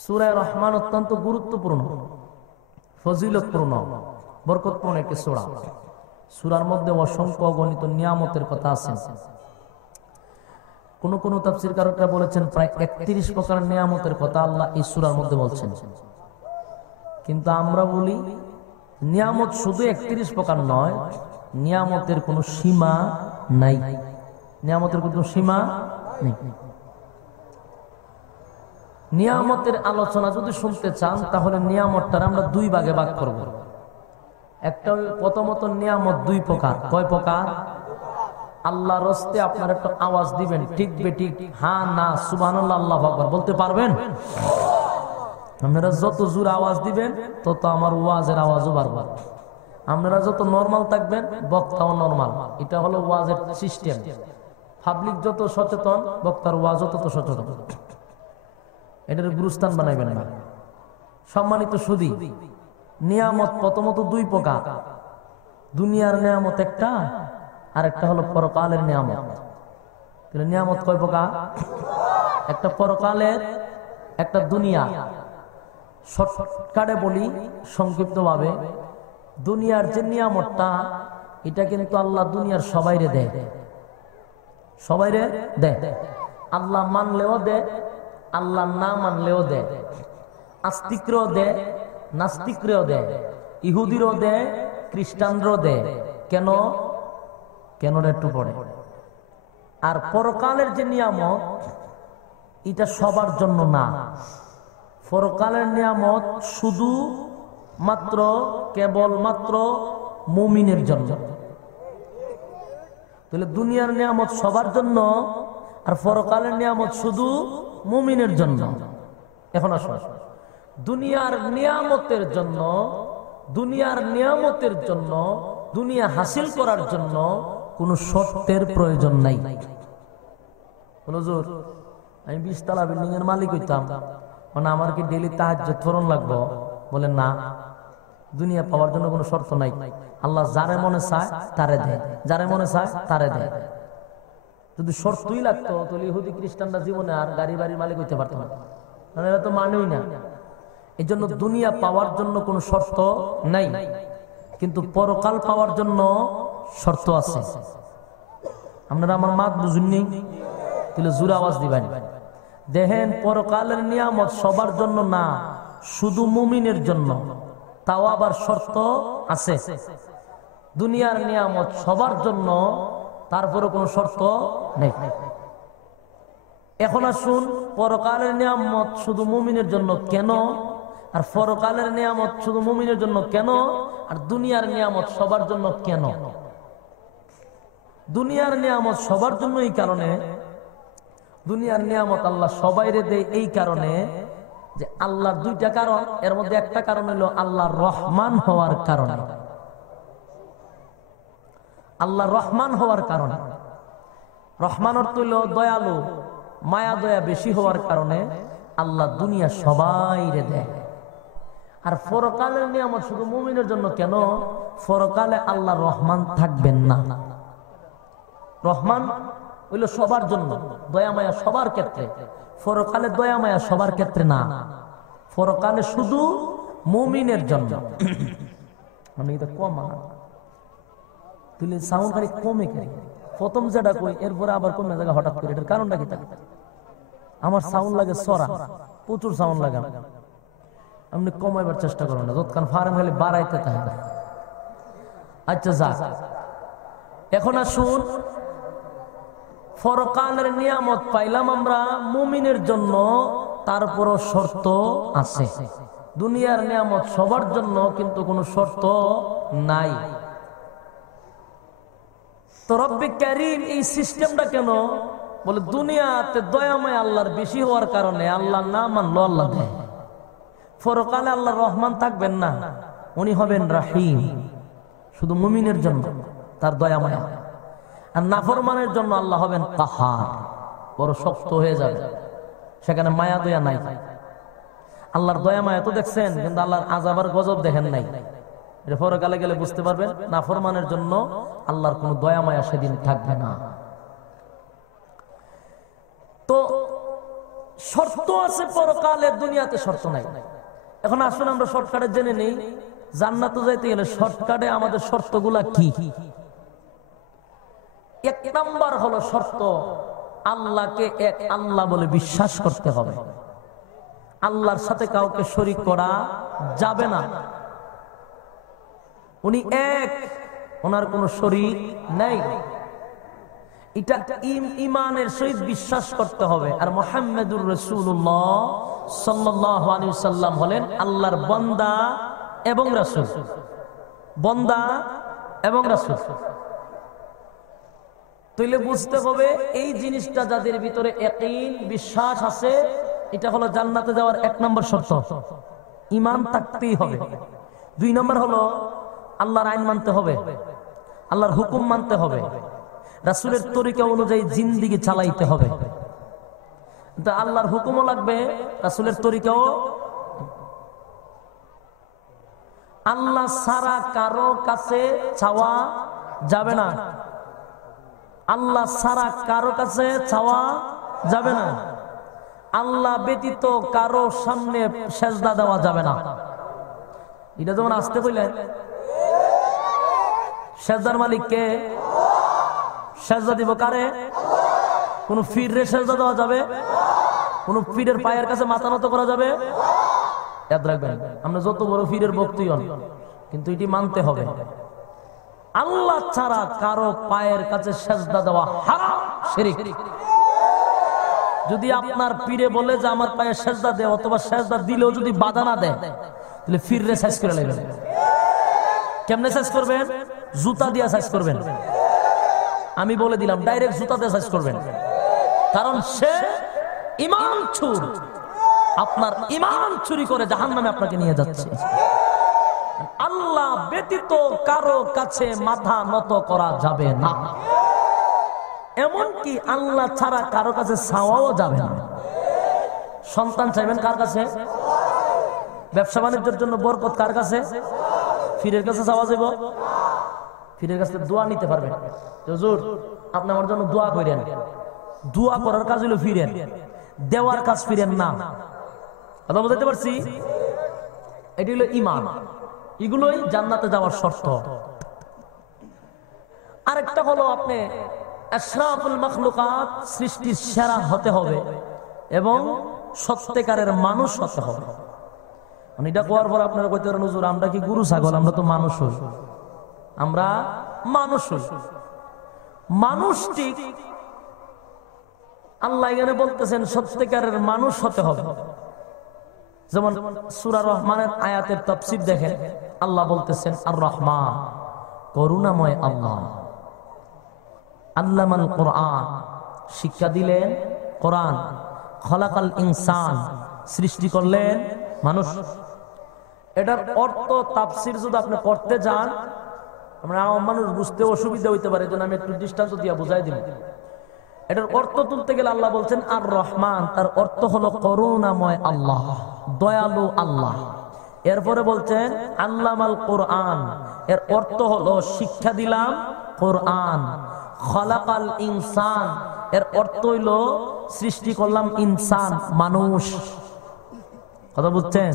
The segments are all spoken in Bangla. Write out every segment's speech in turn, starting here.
সূরা রহমান অত্যন্ত গুরুত্বপূর্ণ, ফজিলতপূর্ণ, বরকতপূর্ণ একটি সূরা। সূরার মধ্যে অসংখ্য অগণিত নিয়ামতের কথা আছে। কোন কোন তাফসীরকাররা বলেছেন প্রায় 31 প্রকার নিয়ামতের কথা আল্লাহ এই সূরার মধ্যে বলছেন। কিন্তু আমরা বলি নিয়ামত শুধু 31 প্রকার নয়, নিয়ামতের কোনো সীমা নাই। নিয়ামতের কোনো সীমা নেই। নিয়ামতের আলোচনা যদি শুনতে চান তাহলে নিয়ামতটা আমরা দুই ভাগে ভাগ করব। একটা প্রথমত নিয়ামত দুই প্রকার। কয় প্রকার? আল্লাহর রাস্তে আপনার একটা আওয়াজ দিবেন, ঠিক বেঠিক, হ্যাঁ না, সুবহানাল্লাহ, আল্লাহু আকবার বলতে পারবেন? আপনারা যত জোর আওয়াজ দিবেন তত আমার ওয়াজের আওয়াজও বাড়বে। আপনারা যত নরমাল থাকবেন বক্তাও নরমাল। এটা হলো ওয়াজের সিস্টেম। পাবলিক যত সচেতন বক্তার ওয়াজও তত সচেতন। এটার গুরুস্থান বানাইবেন না। সম্মানিত সুধী, নিয়ামত প্রথমত দুই প্রকার। দুনিয়ার নিয়ামত একটা, আর একটা হলো পরকালের নিয়ামত। নিয়ামত কয় প্রকার? একটা পরকালের, একটা দুনিয়া। শর্টকাটে বলি, সংক্ষিপ্ত ভাবে, দুনিয়ার যে নিয়ামতটা এটা কিন্তু আল্লাহ দুনিয়ার সবাইরে দেয়, সবাইরে দেয়। আল্লাহ মানলেও দেয়, আল্লাহ না মানলেও দেয়। আস্তিকরেও দেয়, নাস্তিকরেও দেয়, ইহুদিরও দেয়, খ্রিস্টানরাও দেয়। কেন? কেনটা একটু পড়ে। আর পরকালের যে নিয়ামত এটা সবার জন্য না। পরকালের নিয়ামত শুধু মাত্র কেবল মাত্র মুমিনের জন্য। তাহলে দুনিয়ার নিয়ামত সবার জন্য আর পরকালের নিয়ামত শুধু মুমিনের জন্য। এখন আসুন, দুনিয়ার নিয়ামতের জন্য, দুনিয়ার নিয়ামতের জন্য, দুনিয়া হাসিল করার জন্য কোন শর্তের প্রয়োজন নাই। হুজুর, আমি 20 তলা বিল্ডিং এর মালিক হইতাম, মানে আমার কি ডেইলি তাহাজ্জুদ ফরন লাগবো? বলেন না, দুনিয়া পাওয়ার জন্য কোনো শর্ত নাই। আল্লাহ যারে মনে চায় তারে দেয়, যারে মনে চায় তারে দেয়। যদি শর্তই লাগতো তাহলে ইহুদি খ্রিস্টানরা জীবনে আর গাড়ি বাড়ির মালিক হইতে পারতো না, মানে এরা তো মানেই না। এই জন্য দুনিয়া পাওয়ার জন্য কোনো শর্ত নাই, কিন্তু পরকাল পাওয়ার জন্য শর্ত আছে। আপনারা আমার মাত বুঝুননি? তাহলে জোরে আওয়াজ দিবেন। দেখেন, পরকালের নিয়ামত সবার জন্য না, শুধু মুমিনের জন্য। তাও আবার শর্ত আছে। দুনিয়ার নিয়ামত সবার জন্য, তারপরে কোনো শর্ত নেই। এখন আসুন, পরকালের নিয়ামত শুধু মুমিনের জন্য কেন, আর পরকালের নিয়ামত শুধু মুমিনের জন্য কেন, আর দুনিয়ার নিয়ামত সবার জন্য কেন? দুনিয়ার নিয়ামত সবার জন্য এই কারণে, দুনিয়ার নিয়ামত আল্লাহ সবাইরে দেয় এই কারণে যে আল্লাহর দুইটা কারণ। এর মধ্যে একটা কারণ হলো আল্লাহর রহমান হওয়ার কারণে। আল্লাহ রহমান হওয়ার কারণে, রহমান অর্থ হলো দয়ালু, মায়া দয়া বেশি হওয়ার কারণে আল্লাহ দুনিয়া সবাইরে দেয়। আর পরকালের নিয়ামত শুধু মুমিনের জন্য কেন? পরকালে আল্লাহ রহমান থাকবেন না। রহমান হইল সবার জন্য, দয়া মায়া সবার ক্ষেত্রে। পরকালে দয়া মায়া সবার ক্ষেত্রে না, পরকালে শুধু মুমিনের জন্য। আমি এটা কম তুলে সাউন্ড খালি কমে খাই। প্রথম যেটা কই এরপরে আবার কোন জায়গা হঠাৎ করে, এটার কারণটা কি? আমার সাউন্ড লাগে সরা, প্রচুর সাউন্ড লাগে। আপনি কমাইবার চেষ্টা করেন না, যতক্ষণ ফার্ম হলে বাড়াইতে থাকবে। আচ্ছা যাক, এখন আসুন, পরকালের নিয়ামত পাইলাম আমরা মুমিনের জন্য, তারপরও শর্ত আছে। দুনিয়ার নিয়ামত সবার জন্য, কিন্তু কোনো শর্ত নাই। তো রব্বে কারীম এই সিস্টেমটা কেন? বলে দুনিয়াতে দয়াময় আল্লাহর বেশি হওয়ার কারণে আল্লাহ না মানলো আল্লাহ দেয়। পরকালে আল্লাহ রহমান থাকবেন না, উনি হবেন রাহিম, শুধু মুমিনের জন্য তার দয়াময়। আর নাফরমানের জন্য আল্লাহ হবেন কাহার, বড় শক্ত হয়ে যাবে, সেখানে মায়া দয়া নাই। আল্লাহর দয়া মায়া তো দেখছেন, কিন্তু আল্লাহর আযাব আর গজব দেখেন নাই। এটা পরকালে গেলে বুঝতে পারবেন, নাফরমানের জন্য আল্লাহর কোনো দয়া মায়া সেদিন থাকবে না। তো শর্ত আছে পরকালে, দুনিয়াতে শর্ত নাই। এখন আসুন আমরা শর্টকাটে জেনে নেই, জান্নাতে যাইতে গেলে শর্টকাটে আমাদের শর্তগুলা কি। এক নাম্বার হলো শর্ত, আল্লাহকে এক আল্লাহ বলে বিশ্বাস করতে হবে। আল্লাহর সাথে কাউকে শরীক করা যাবে না। উনি এক, ওনার কোনো শরীক নেই। এটা ঈমানের সহিত বিশ্বাস করতে হবে। আর মুহাম্মদুর রাসূলুল্লাহ সাল্লাল্লাহু আলাইহি ওয়াসাল্লাম হলেন আল্লাহর বান্দা এবং রাসূল। বান্দা এবং রাসূল। তাইলে বুঝতে হবে এই জিনিসটা যাদের ভিতরে ইয়াকিন বিশ্বাস আছে, এটা হলো জান্নাতে যাওয়ার এক নম্বর শর্ত। ঈমান থাকতেই হবে। দুই নম্বর হলো আল্লাহর আইন মানতে হবে, আল্লাহর হুকুম মানতে হবে, রাসূলের তরিকা অনুযায়ী জিন্দেগি চালাইতে হবে। তো আল্লাহর হুকুমও লাগবে, রাসূলের তরিকাও। আল্লাহ ছাড়া কারো কাছে চাওয়া যাবে না। আল্লাহ ছাড়া কারো কাছে চাওয়া যাবে না। আল্লাহ ব্যতীত কারো সামনে সেজদা দেওয়া যাবে না। এটা যেমন আসতে কইলেন, সেজদার মালিক কে? সেজদা দিব কারে? কোন পীরে সেজদা দেওয়া যাবে? কোন পীরের পায়ের কাছে মাথা নত করা যাবে? ইয়াদ রাখবেন, আমরা যত বড় পীরের ভক্তি হন, কিন্তু এটি মানতে হবে, আল্লাহ ছাড়া কারো পায়ের কাছে সেজদা দেওয়া হারাম, শিরক। যদি আপনার পীরে বলে যে আমার পায়ে সেজদা দে, অথবা সেজদা দিলেও যদি বাধা না দেয়, তাহলে পীরে সাইজ করে নেবেন। কেমনে সাইজ করবেন? জুতা দিয়ে সাইজ করবেন। আমি বলে দিলাম, ডাইরেক্ট জুতা দিয়ে সাইজ করবেন, কারণ সে ঈমান চোর। আপনার ঈমান চুরি করে জাহান্নামে আপনাকে নিয়ে যাচ্ছে। আল্লাহ ব্যতীত কারো কাছে মাথা নত করা যাবে না। এমনকি আল্লাহ ছাড়া কারো কাছে চাওয়াও যাবে না। সন্তান চাইবেন কার কাছে? ব্যবসা বাণিজ্যের জন্য বরকত কার কাছে? পীরের কাছে চাওয়া যাব? পীরের কাছে দোয়া নিতে পারবেন, হুজুর আপনি আমার জন্য দোয়া করেন। দোয়া করার কাজ হলো ফিরেন, দেওয়ার কাজ ফিরেন না। কথা বুঝতে পারছি? এটি হলো ঈমান। এগুলোই জান্নাতে যাওয়ার শর্ত। আরেকটা হলো আপনি আশরাফুল মাখলুকাত, সৃষ্টির সেরা হতে হবে এবং সত্যিকারের মানুষ হতে হবে। এটা কোয়ার পর আপনারা কইতে পারেন, হুজুর আমরা কি গরু ছাগল? আমরা তো মানুষ হই। আমরা মানুষ হই। মানুষটি আল্লাহ এখানে বলতেছেন সত্যিকারের মানুষ হতে হবে। যেমন সূরা রহমানের আয়াতের তাফসীর দেখেন, আল্লাহ বলতেছেন আর রহমান, করুণাময় আল্লাহ। আল্লামাল কোরআন, শিক্ষা দিলেন কোরআন। খলাকাল ইনসান, সৃষ্টি করলেন মানুষ। এটার অর্থ তাফসীর যদি আপনি করতে যান, আমরা মানুষ বুঝতে অসুবিধা হইতে পারে, জন্য আমি একটু দৃষ্টান্ত দিয়ে বুঝাই দিব। এটার অর্থ তুলতে গেলে আল্লাহ বলছেন আর রহমান, তার অর্থ হলো করুণাময় আল্লাহ, দয়ালু আল্লাহ। এরপরে বলছেন আল্লামাল কোরআন, এর অর্থ হলো শিক্ষা দিলাম কোরআন। খলাকাল ইনসান, এর অর্থ হইল সৃষ্টি করলাম ইনসান, মানুষ। কথা বুঝছেন?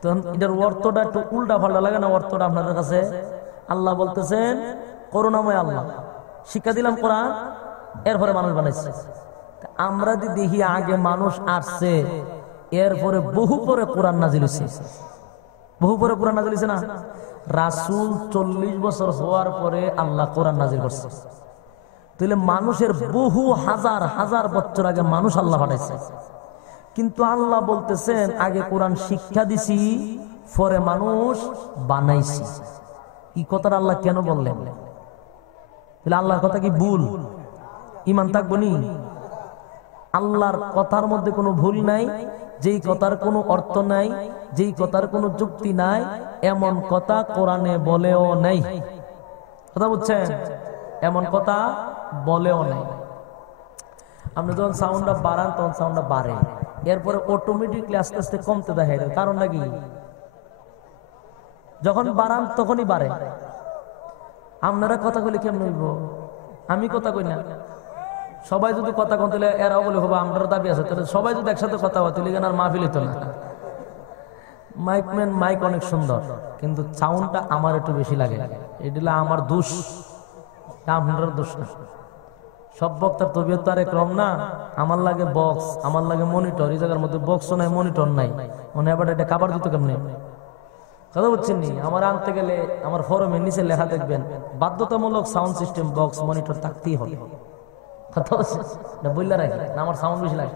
তো এটার অর্থটা একটু উল্টা পাল্টা লাগে না অর্থটা আপনাদের কাছে? আল্লাহ বলতেছেন করুণাময় আল্লাহ, শিক্ষা দিলাম কোরআন, এরপরে মানুষ বানাইছে। আমরা যদি দেখি আগে মানুষ আসছে, এরপরে বহু পরে কোরআন নাজিল হয়েছে। বহু পরে কোরআন নাজিল হয়েছে না? রাসূল 40 বছর হওয়ার পরে আল্লাহ কোরআন নাজিল করছে। তাহলে মানুষের বহু হাজার হাজার বছর আগে মানুষ আল্লাহ পাঠাইছে। কিন্তু আল্লাহ বলতেছেন আগে কোরআন শিক্ষা দিছি, পরে মানুষ বানাইছি। এই কথাটা আল্লাহ কেন বললেন? তাহলে আল্লাহর কথা কি ভুল? ঈমান থাকবো নি? আল্লাহর কথার মধ্যে কোনো ভুল নাই, যেই কথার কোনো অর্থ নাই, যেই কথার কোনো যুক্তি নাই, এমন কথা কোরআনে বলেও নাই। কথা বুঝছেন? এমন কথা বলেও নাই। আপনি যখন সাউন্ডটা বাড়ান তখন সাউন্ডটা বাড়ে, এরপরে অটোমেটিকলি আস্তে আস্তে কমতে দেখা যায়। কারণ নাকি যখন বাড়ান তখনই বাড়ে। আপনারা কথা কইলে কেমন হইব? আমি কথা কই না, সবাই যদি কথা কন তাহলে এরাও বলে হবে আমরার দাবি আছে, তাহলে সবাই যদি একসাথে কথা হয় তাহলে আর মাহফিল হতো না। মাইকম্যান মাইক অনেক সুন্দর, কিন্তু সাউন্ডটা আমার একটু বেশি লাগে, এটা আমার দোষ, আপনার দোষ না। সব বক্তার তবিয়ত তার একরকম না। আমার লাগে বক্স, আমার লাগে মনিটর, এই জায়গার মধ্যে বক্সও নাই মনিটর নাই, মনে আবার এটা কাবার দিত কেমনি কথা বলছেন নি। আমার আনতে গেলে আমার ফরমের নিচে লেখা দেখবেন বাধ্যতামূলক সাউন্ড সিস্টেম বক্স মনিটর থাকতেই হবে, কথা বলছেন না বললে রাখি না, আমার সাউন্ড বেশি লাগে।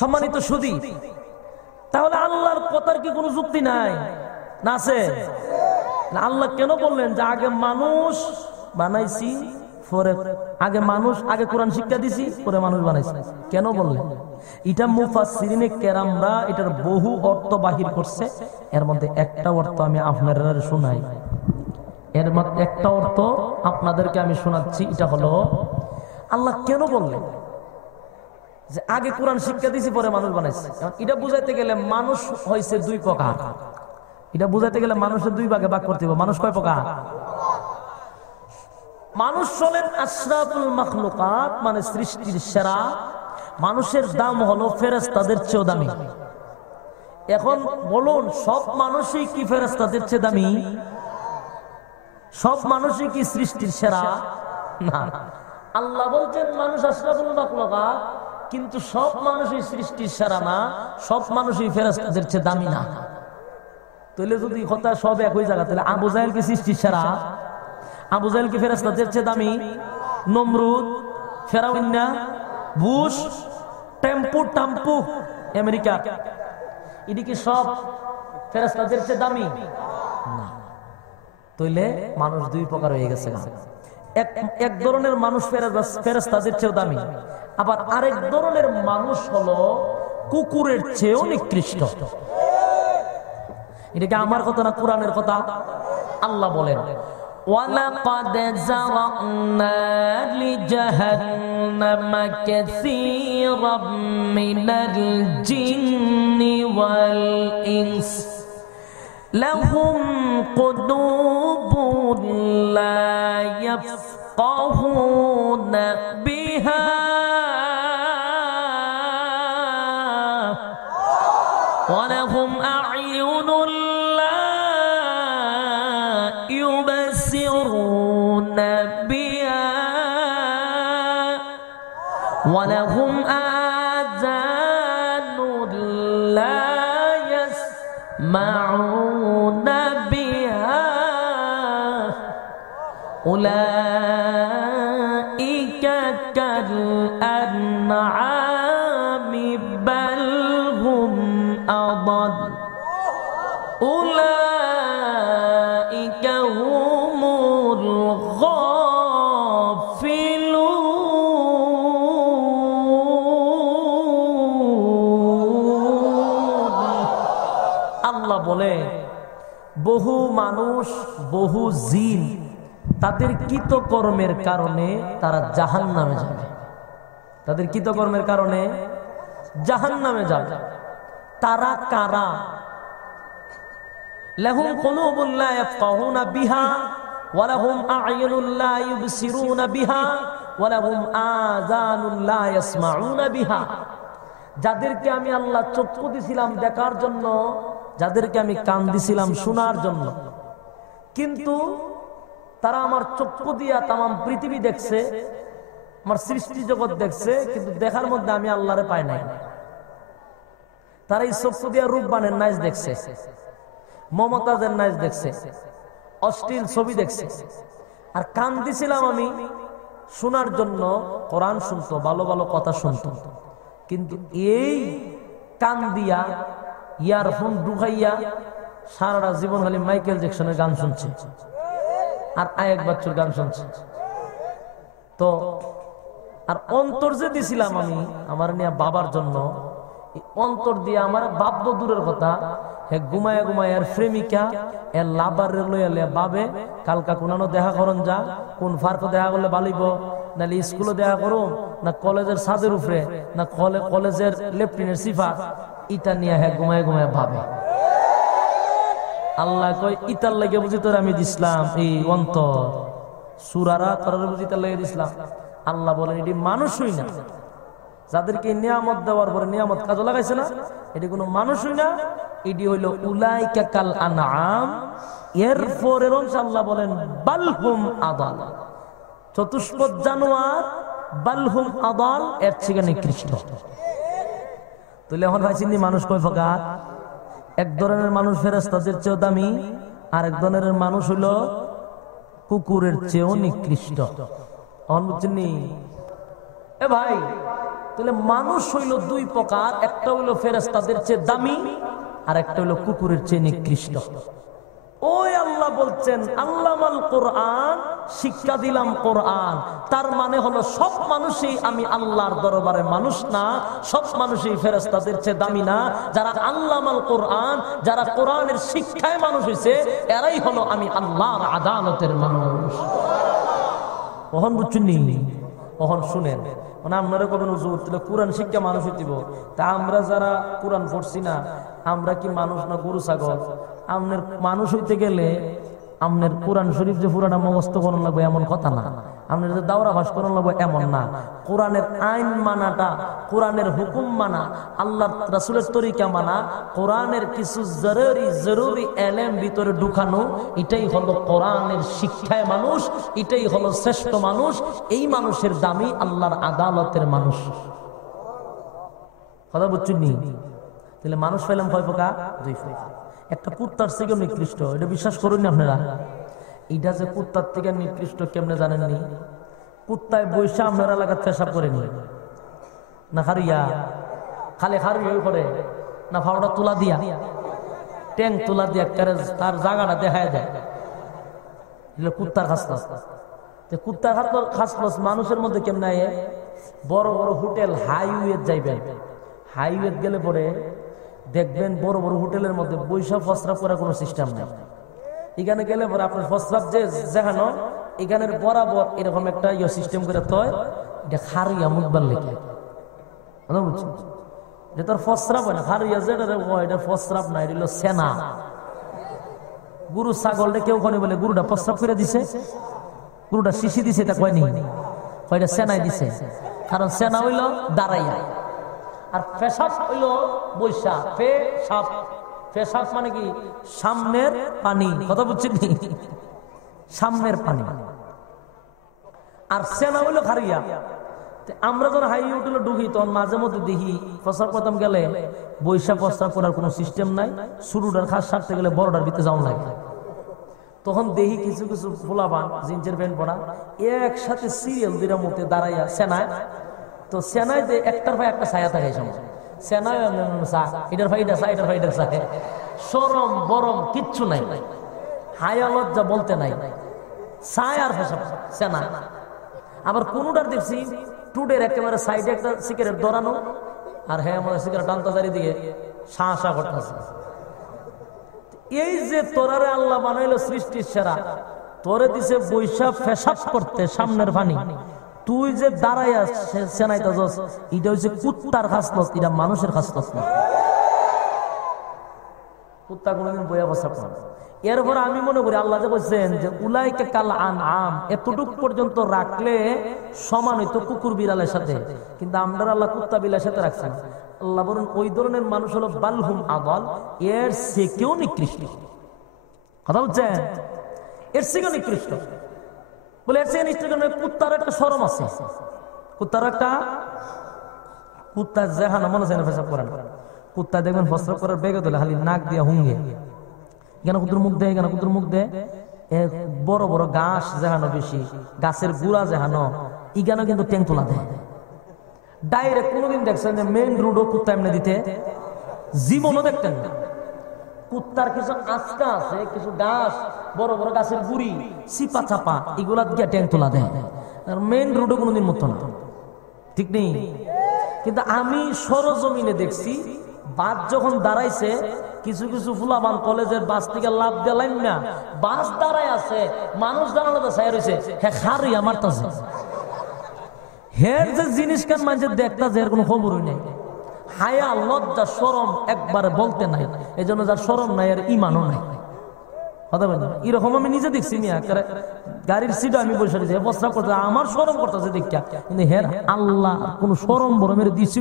সম্মানিত সুধী, তাহলে আল্লাহর কথার কি কোনো যুক্তি নাই না আছে? আল্লাহ কেন বললেন যে আগে মানুষ বানাইছি পরে, আগে মানুষ, আগে কোরআন শিক্ষা দিছি পরে মানুষ বানাইছি? কেন বললেন? এটা মুফাসসিরিনে কেরামরা এটার বহু অর্থ বাহির করছে, এর মধ্যে একটা অর্থ আমি আপনাদের শোনাই, এর মধ্যে একটা অর্থ আপনাদেরকে আমি শোনাচ্ছি। এটা হলো আল্লাহ কেন বললেন যে আগে কোরআন শিক্ষা দিছি পরে মানুষ বানাইছে। এটা বুঝাইতে গেলে মানুষ হয়েছে দুই প্রকার, এটা বুঝাইতে গেলে মানুষের দুই ভাগে ভাগ করতে হবে। মানুষ কয় প্রকার? মানুষ হলেন আশরাফুল মাখলুকাত, মানে সৃষ্টির সেরা। মানুষের দাম হলো ফেরেশতাদের চেয়েও দামি। এখন বলুন, সব মানুষই কি ফেরেশতাদের চেয়ে দামি? সব মানুষই কি সৃষ্টির সেরা? না। আল্লাহ বলছেন মানুষ আশরাফুল মাখলুকাত, কিন্তু সব মানুষই সৃষ্টির সেরা না, সব মানুষই ফেরেশতাদের চেয়ে দামি না। তাহলে যদি কথা সব একই জায়গা, তাহলে আবু জাহেল কি সৃষ্টির সেরা? আবু জাহেল কি ফেরেশতাদের চেয়ে দামি? নমরুদ, ফেরাউন, বুশ, টাম্পু আমেরিকা, এটি কি সব ফেরেশতাদের চেয়ে দামি? না। তাইলে মানুষ দুই প্রকার হয়ে গেছে। এক ধরনের মানুষ ফেরেশতাদের চেয়েও দামি, আবার আরেক ধরনের মানুষ হলো কুকুরের চেয়েও নিকৃষ্ট। এটা কি আমার কথা না কোরআনের কথা? আল্লাহ বলেন وَلَقَدْ زَرَعْنَا لِجَهَنَّمَ كَثِيرًا مِنَ الْجِنِّ وَالْإِنسِ لَهُمْ قُلُوبٌ لَا يَفْقَهُونَ بِهَا وَلَهُمْ أَعْيُنٌ لَا يُبْصِرُونَ بِهَا وَلَهُمْ آذَانٌ لَا يَسْمَعُونَ بِهَا أُولَئِكَ كَالْأَنْعَامِ بَلْ هُمْ أضل أولئك هم الغافلون আল্লাহ বলে বহু মানুষ, বহু জিন তাদের কৃতকর্মের কারণে তারা জাহান্নামে যাবে। তাদের কৃতকর্মের কারণে জাহান্নামে যাবে। তারা কারা? লাহুম কুলুবুন লা ইয়াফকাহুনা বিহা ওয়া লাহুম আ'য়ুনুন লা ইউবসিরুনা বিহা ওয়া লাহুম আযানুন লা ইয়াসমাউনা বিহা। যাদেরকে আমি আল্লাহ চক্ষু দিয়েছিলাম দেখার জন্য, যাদেরকে আমি কান দিয়েছিলাম শোনার জন্য, কিন্তু তারা আমার চক্ষু দিয়া তামাম পৃথিবী দেখছে, আমার সৃষ্টি জগৎ দেখছে, কিন্তু দেখার মধ্যে আমি আল্লাহরে পাই নাই। তারা এই চক্ষু দিয়া রূপবানের নাচ দেখছে, মমতাজের নাচ দেখছে, অশ্লীল ছবি দেখছে। আর কান দিছিলাম আমি শোনার জন্য, কোরআন শুনতো, ভালো ভালো কথা শুনতো, কিন্তু এই কান দিয়া ইয়ারফোন ঢুকাইয়া সারাটা জীবন খালি মাইকেল জ্যাকসনের গান শুনছে আর আয়েক বাচ্চুর গান শুনছে। তো আর অন্তর যে দিছিলাম আমি আমার নিয়ে বাবার জন্য, অন্তর দিয়ে আমার বাব্য দূরের কথা, হে ঘুমায়া ঘুমায় আর প্রেমিকা এর লাভার লইয়া লিয়া বাবে কালকা কোনানো দেখা করন যা, কোন ফার্কো দেখা করলে বালিব, নাহলে স্কুলে দেখা করো, না কলেজের ছাদের উপরে, না কলেজের লেফটিনের সিফা, ইটা নিয়ে হে ঘুমায় ঘুমায় ভাবে। আল্লাহ কয় ইতার লাগে বুঝি তোর আমি দিছিলাম এই অন্তর, সুরারা তোর বুঝি তার লাগে দিছিলাম। আল্লাহ বলেন এটি মানুষই না। যাদেরকে নিয়ামত দেওয়ার পরে নিয়ামত কাজে লাগাইছে না, এটি কোনো মানুষই না, এটি হইল উলাইকা কাল আনআম। এরপরের অংশ আল্লাহ বলেন বালহুম আদাল, চতুষ্পদ জানোয়ার, বালহুম আদাল, এর থেকে নিকৃষ্ট। তাহলে এখন ভাই চিনি মানুষ কয় প্রকার? এক ধরনের মানুষ ফেরেশতাদের চেয়েও দামি, আর এক ধরনের মানুষ হইল কুকুরের চেয়েও নিকৃষ্ট। এখন বুঝছেন এ ভাই? তাহলে মানুষ হইল দুই প্রকার, একটা হইল ফেরেশতাদের চেয়ে দামি, আর একটা হইল কুকুরের চেয়ে নিকৃষ্ট। ওই আল্লাহ বলছেন আল্লামাল কোরআন, শিক্ষা দিলাম কোরআন। তার মানে হলো সব মানুষই আমি আল্লাহর দরবারে মানুষ না, সব মানুষই ফেরেশতাদের চেয়ে দামি না। যারা আল্লামাল কোরআন, যারা কোরআনের শিক্ষায় মানুষ হয়েছে, এরাই হলো আমি আল্লাহর আদালতের মানুষ। কখন বুঝছেন? কখন শুনেন? মানে আপনারা কবেন হুজুর তাহলে কোরআন শিক্ষা মানুষ হইতিব, তা আমরা যারা কোরআন পড়ছি না, আমরা কি মানুষ না গরু ছাগল? আপনার মানুষ হইতে গেলে আপনার কোরআন শরীফ যে পুরাটা মুখস্থ করানো লাগবে এমন কথা না, আপনার যে দাওরা ভাস করানো লাগবে এমন না। কোরআনের আইন মানাটা, কোরআনের হুকুম মানা, আল্লাহ রাসূলের তরিকা মানা, কোরআনের কিছু জরুরি এলেম ভিতরে ঢুকানো, এটাই হলো কোরআনের শিক্ষায় মানুষ, এটাই হলো শ্রেষ্ঠ মানুষ। এই মানুষের দামি আল্লাহর আদালতের মানুষ। কথা বুঝছেন? তাহলে মানুষ পেলাম কয় প্রকার? দুই প্রকার। একটা কুত্তার থেকে নিকৃষ্ট, এটা বিশ্বাস করুন আপনারা। এটা যে কুত্তার থেকে নিকৃষ্ট কেমনে জানেননি? কুত্তায় বৈশা আপনার এলাকার পেশাব করেনি না, খারিয়া খালি খারিয়া করে না, ফাওড়া তুলা দিয়া, ট্যাং তুলা দিয়া তার জায়গাটা দেখায় দেয়, কুত্তার খাসলস। কুত্তার খাসলস মানুষের মধ্যে কেমনে? বড় বড় হোটেল হাইওয়ে যাইবেন, হাইওয়ে গেলে পরে দেখবেন বড় বড় হোটেলের মধ্যে বৈশাখ প্রস্রাব করার কোনো সিস্টেম নেই। এখানে গেলে পরে আপনার প্রস্রাব যে যেখানে এখানের বরাবর এরকম একটা সিস্টেম করে তয়, এটা খারিয়া মুখবার লেখে, বুঝছেন? যে তোর প্রস্রাব হয় না, খারিয়া যেটা এটা প্রস্রাব না, এটা হলো সেনা। গরু ছাগলটা কেউ কোনে বলে গরুটা প্রস্রাব করে দিছে, গরুটা শিশি দিছে, এটা কয়নি, কয়টা সেনাই দিছে। কারণ সেনা হইল দাঁড়াইয়া, আর পেশাব হইল বৈশা। পেশাব, পেশাব মানে কি? সামনের পানি। কথা বুঝছেন? সামনের পানি। আর সেনা হইল খারিয়া। আমরা যখন হাই হোটেলে ঢুকি তখন মাঝে মধ্যে দেখি প্রস্রাব করতাম গেলে বৈশা প্রস্রাব করার কোনো সিস্টেম নাই, শুরুটার খাস সারতে গেলে বড়টার ভিতরে যাওয়া লাগে। তখন দেখি কিছু কিছু ফুলাবান জিন্সের প্যান্ট পরা একসাথে সিরিয়াল দিরা মধ্যে দাঁড়াইয়া সেনায়। তো সেনায় যে একটার ভাই একটা ছায়া থাকে, সেনায় এটার ভাই এটা চা, এটার ভাই এটা চা, সরম বরম কিচ্ছু নাই, হায়া লজ্জা বলতে নাই, ছায় আর পেশাব সেনা। আবার কোনটার দেখছি টুডের একেবারে সাইডে একটা সিগারেট ধরানো, আর হ্যাঁ আমাদের সিগারেট টানতে চারিদিকে শাঁ করতেছে। এই যে তোরারে আল্লাহ বানাইলো সৃষ্টির সেরা, তোরে দিছে বৈশা পেশাব করতে সামনের পানি, তুই যে দাঁড়াইয়া সেনাইতেছস, এটা হচ্ছে কুত্তার খাসলত, এটা মানুষের খাসলত না। কুত্তা কোনদিন বইয়া বসা করে। এরপর আমি মনে করি আল্লাহ যে বলছেন যে উলাইকা কাল আনআম, এতটুক পর্যন্ত রাখলে সমান হইতো কুকুর বিড়ালের সাথে, কিন্তু আমরা আল্লাহ কুত্তা বিড়ালের সাথে রাখছেন। আল্লাহ বলেন ওই ধরনের মানুষ হলো বালহুম আদাল, এর থেকেও নিকৃষ্ট। কথা বুঝছেন? এর থেকেও নিকৃষ্ট। বলে এর থেকে নিকৃষ্ট কুত্তার একটা শরম আছে, কুত্তার একটা, কুত্তা যেখানে মনে হয় না পেশাব করেন, কুত্তা দেখবেন প্রস্রাব করার বেগে তোলে খালি নাক দিয়ে হুঙ্গে, কেন কুতুর মুখ দেয়, কেন কুতুর মুখ দেয়, বড় বড় গাছ যেখানো বেশি, গাছের গুড়া যেখানো ইগানো কিন্তু ট্যাং তোলা দেয় ডাইরেক্ট। কোনোদিন দেখছেন যে মেইন রোডও কুত্তা এমনি দিতে? জীবনও দেখতেন না। কুত্তার কিছু আঁচকা আছে, কিছু গাছ, বড় বড় গাছের গুড়ি, চিপা চাপা, এগুলা দিয়ে ট্যাং তোলা দেয়, মেইন রোডও কোনোদিন মতো না, ঠিক নেই? কিন্তু আমি সরজমিনে দেখছি বাস যখন দাঁড়াইছে, কিছু কিছু ফুলাবান কলেজের বাস থেকে লাভ দিলাম না, বাস দাঁড়ায় আছে, মানুষ দাঁড়ানো তো সাই রয়েছে, হ্যাঁ খারি আমার তাছে হের যে জিনিস কেন মানুষের দেখতা যে এর কোনো খবরই নেই। হায়া লজ্জা শরম একবারে বলতে নাই, এই জন্য যার শরম নাই এর ইমানও নাই। কথা বলেন এরকম আমি নিজে দেখছি মিয়া গাড়ির সিটে আমি বসে রয়েছি প্রস্রাব করতে আমার শরম করতেছে দেখা, কিন্তু হ্যাঁ আল্লাহ কোন শরম বড় মেরে দিছি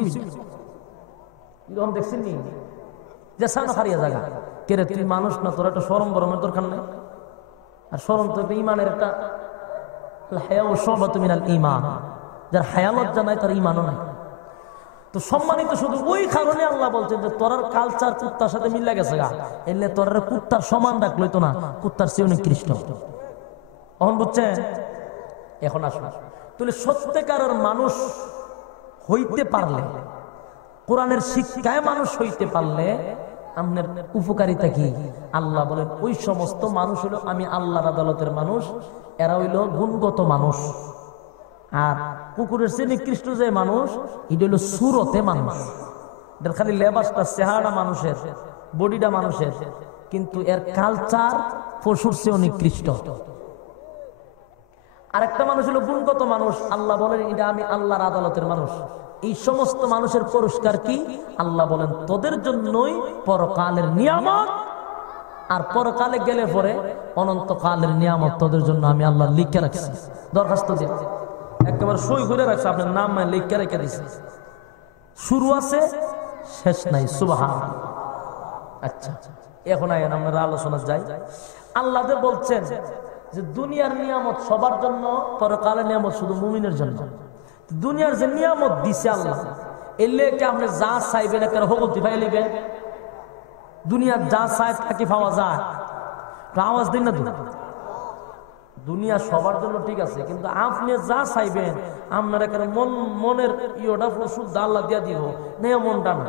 এরকম দেখছেন নি যে সামনে হারিয়ে জায়গা কে রে তুই মানুষ না, তোর একটা শরম বরমের দরকার নেই। আর শরম তো ইমানের একটা হায়া ও শুবাতুম মিনাল ঈমান, যার হায়া লজ্জা নাই তার ঈমানও নাই। তো সম্মানিত শুধু ওই কারণে আল্লাহ বলছেন যে তোর কালচার কুত্তার সাথে মিলে গেছে গা, এলে তোর কুত্তার সমান রাখলো তো না, কুত্তার চেয়ে নিকৃষ্ট। এখন বুঝছেন? এখন আসুন তাহলে সত্যিকারের মানুষ হইতে পারলে, কোরআনের শিক্ষায় মানুষ হইতে পারলে আপনার উপকারিতা কি? আল্লাহ বলেন ওই সমস্ত মানুষ হলো আমি আল্লাহর আদালতের মানুষ, এরা হইল গুণগত মানুষ। আর কুকুরের চেয়ে নিকৃষ্ট যে মানুষ, এটা হলো সুরতে মানুষ, এটার খালি লেবাসটা চেহারা মানুষের, বডিটা মানুষের, কিন্তু এর কালচার পশুর চেয়েও নিকৃষ্ট। আরেকটা মানুষ হলো গুণগত মানুষ, আল্লাহ বলেন এটা আমি আল্লাহর আদালতের মানুষ। এই সমস্ত মানুষের পুরস্কার কি? আল্লাহ বলেন তোদের জন্যই পরকালের নিয়ামত, আর পরকালে গেলে পরে অনন্তকালের নিয়ামত তোদের জন্য আমি আল্লাহ লিখে রাখছি, দরখাস্ত দিয়ে একেবারে সই করে রাখছে, আপনার নাম লিখে রেখে দিচ্ছে, শুরু আছে শেষ নাই। সুবহানাল্লাহ। আচ্ছা এখন আইন আমরা আলোচনা যাই। আল্লাহ বলছেন যে দুনিয়ার নিয়ামত সবার জন্য, পরকালের নিয়ামত শুধু মুমিনের জন্য। দুনিয়ার যে নিয়ামত দিছে আল্লাহ, এলে কি আপনি যা চাইবেন একটা হকতি পাই লিবেন? দুনিয়ার যা চাই তাকে পাওয়া যায়? আওয়াজ দিন না তো। দুনিয়া সবার জন্য ঠিক আছে, কিন্তু আপনি যা চাইবেন আপনার এখানে মনের ইয়েটা শুদ্ধ আল্লাহ দিয়া দিব না, মনটা না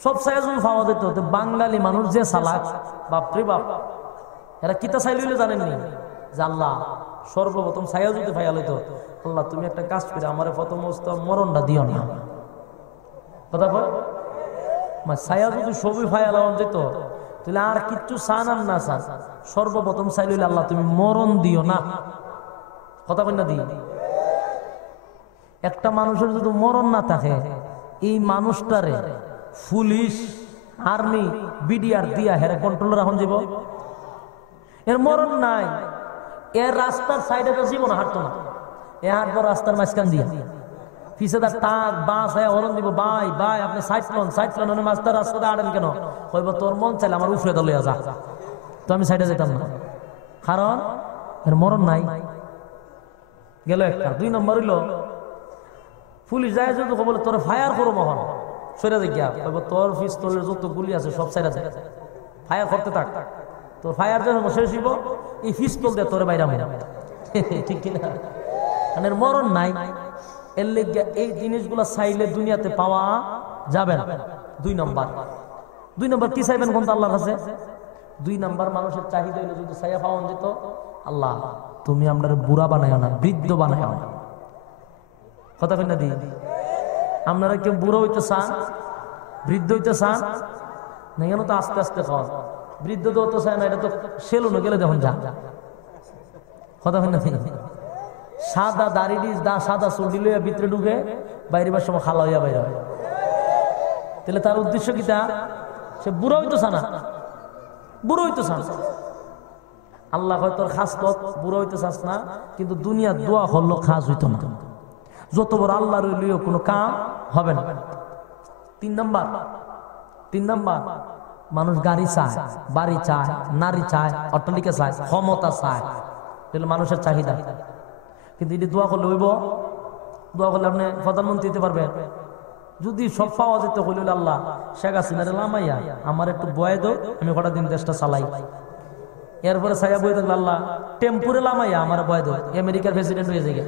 সব চাই যদি পাওয়া যেত। বাঙালি মানুষ যে চালাক, বাপরে বাপ, এরা কিতা চাইলে জানেননি যে আল্লাহ সর্বপ্রথম ছায়া যদি ফাইয়া লইতো, আল্লাহ তুমি একটা কাজ করে আমার প্রথম মরণটা দিও না। কথা বল, ছায়া যদি সবই ফাইয়া লাগান যেত, তাহলে আর কিচ্ছু চান আর না চান, সর্বপ্রথম চাই লইলে আল্লাহ তুমি মরণ দিও না। কথা বল না দিই। একটা মানুষের যদি মরণ না থাকে, এই মানুষটারে পুলিশ, আর্মি, বিডিআর দিয়া হেরে কন্ট্রোল রাখুন যাব। এর মরণ নাই, এর রাস্তার সাইডে তো জীবন হাঁটতো না, এ হাঁটবো রাস্তার মাঝখান দিয়া, পিছেদার টাক বাস হরণ দিব, ভাই ভাই আপনি সাইড মাস্টার রাস্তাতে আড়েন কেন? কইব তোর মন চাইলে আমার উফরে দলিয়া যা, তো আমি সাইডে যেতাম না, কারণ এর মরণ নাই। গেল একটা। দুই নম্বর হইল পুলিশ যায় যদি বলে তোর ফায়ার করো মহন সরে দেখিয়া, কইব তোর পিস্তলের যত গুলি আছে সব সাইডে যায়, ফায়ার করতে থাক, তোর ফায়ার যখন শেষ হইব এই পিস্তল দিয়ে তোর বাইরে ঠিক কিনা? মানে মরণ নাই। এর লেগে এই জিনিসগুলো চাইলে দুনিয়াতে পাওয়া যাবে না। দুই নম্বর কি চাইবেন কোন আল্লাহর কাছে? দুই নম্বর মানুষের চাহিদা হইলো যদি চাইয়া পাওয়া যেত, আল্লাহ তুমি আমরা বুড়া বানায় না, বৃদ্ধ বানায় না। কথা কই না দি? আপনারা কেউ বুড়ো হইতে চান, বৃদ্ধ হইতে চান না? কেন তো আস্তে আস্তে খাওয়া, বৃদ্ধ তো হতে চায় না, এটা তো সেলুনে গেলে দেখুন যা। কথা কই না? সাদা দাড়ি সাদা চুল লইয়া ভিতরে ঢুকে, বাইরে বার সময় খালা হইয়া বাইরে হয়, তাহলে তার উদ্দেশ্য কি? তা সে বুড়ো হইতো চান না, বুড়ো হইতো চান। আল্লাহ হয় তোর খাস বুড়ো হইতে চাস না, কিন্তু দুনিয়ার দোয়া হলো খাস হইতো না, যত বড় আল্লাহ রইলেও কোনো কাম হবে না। তিন নাম্বার মানুষ গাড়ি চায়, বাড়ি চায়, নারী চায়, অট্টালিকা চায়, ক্ষমতা চায়, তাহলে মানুষের চাহিদা। কিন্তু এটি দোয়া করলে হইব? দোয়া করলে আপনি প্রধানমন্ত্রী হতে পারবেন? যদি সব পাওয়া যেত হইল আল্লাহ শেখ হাসিনারে লামাইয়া আমার একটু বয়ে দো, আমি কটা দিন দেশটা চালাই। এরপরে ছায়া বই থাকলে আল্লাহ টেম্পুরে লামাইয়া আমার বয়ে দো, আমেরিকার প্রেসিডেন্ট হয়ে যায়।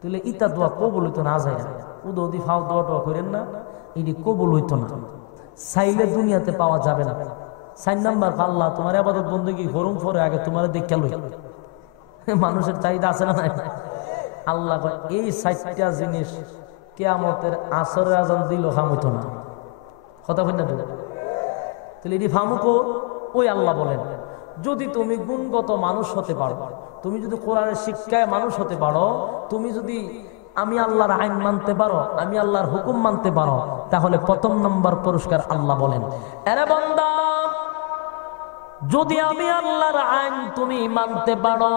তাহলে ইতা দোয়া কবুল হইতো না, যায় না। উদি ফাও দোয়া টোয়া করেন না, এটি কবুল হইতো না, চাইলে দুনিয়াতে পাওয়া যাবে না। 4 নাম্বার, আল্লাহ তোমার আবাদত বন্দেগী গরম পরে আগে তোমার দেখে লই। মানুষের চাহিদা আছে না? আল্লাহ এই 4টা জিনিস কিয়ামতের আসরের আজান দিল হাম হইতো না। কথা বল না? তাহলে এটি ফামুকো ওই আল্লাহ বলেন যদি তুমি গুণগত মানুষ হতে পারো, তুমি যদি কোরআনের শিক্ষায় মানুষ হতে পারো, তুমি যদি আমি আল্লাহর আইন মানতে পারো, আমি আল্লাহর হুকুম মানতে পারো, তাহলে প্রথম নম্বর পুরস্কার আল্লাহ বলেন, আরে বান্দা যদি আমি আল্লাহর আইন তুমি মানতে পারো,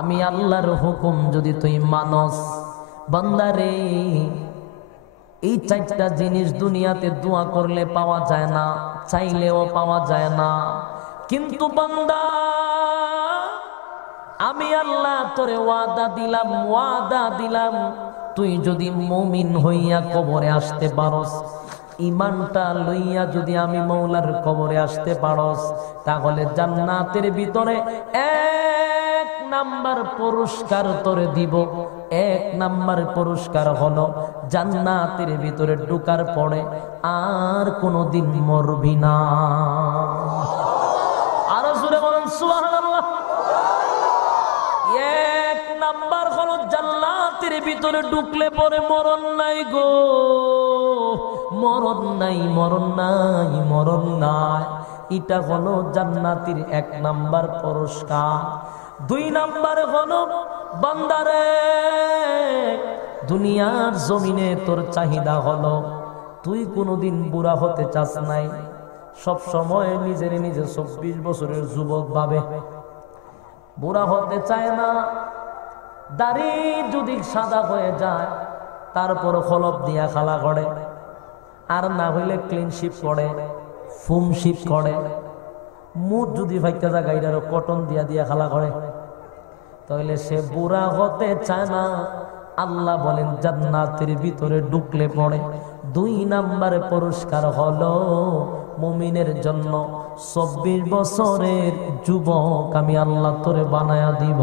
আমি আল্লাহর হুকুম যদি তুই মানস, বান্দারে এই চারটা জিনিস দুনিয়াতে দোয়া করলে পাওয়া যায় না, চাইলেও পাওয়া যায় না। কিন্তু বান্দা আমি আল্লাহ তোরে ওয়াদা দিলাম, তুই যদি মুমিন হইয়া কবরে আসতে পারস, ইমানটা লইয়া যদি আমি মৌলার কবরে আসতে পারস, তাহলে জান্নাতের ভিতরে এক নাম্বার পুরস্কার তোরে দিব। এক নাম্বার পুরস্কার হলো জান্নাতের ভিতরে ঢোকার পরে আর কোনোদিন মরবি না। আরো জোরে বলেন সুবহানাল্লাহ। এক নাম্বার হলো জান্নাতের ভিতরে ঢুকলে পরে মরণ নাই গো, মরণ নাই, মরণ নাই, মরণ নাই। এটা হলো জান্নাতের এক নাম্বার পুরস্কার। দুই নাম্বারে হলো বান্দারে দুনিয়ার জমিনে তোর চাহিদা হলো তুই কোনোদিন বুড়া হতে চাস নাই, সব সময় নিজের নিজে 24 বছরের যুবক ভাবে, বুড়া হতে চায় না। দাড়ি যদি সাদা হয়ে যায় তারপর খলপ দিয়া খালা করে, আর না হইলে ক্লিন শিপ করে, ফুম শিপ করে। মুখ যদি ভাইকা যায় গাইডারও কটন দিয়া দিয়া খালা করে, তাহলে সে বুড়া হতে চায় না। আল্লাহ বলেন জান্নাতের ভিতরে ঢুকলে পড়ে দুই নাম্বার পুরস্কার হলো মুমিনের জন্য 24 বছরের যুবক আমি আল্লাহ তোরে বানায়া দিব।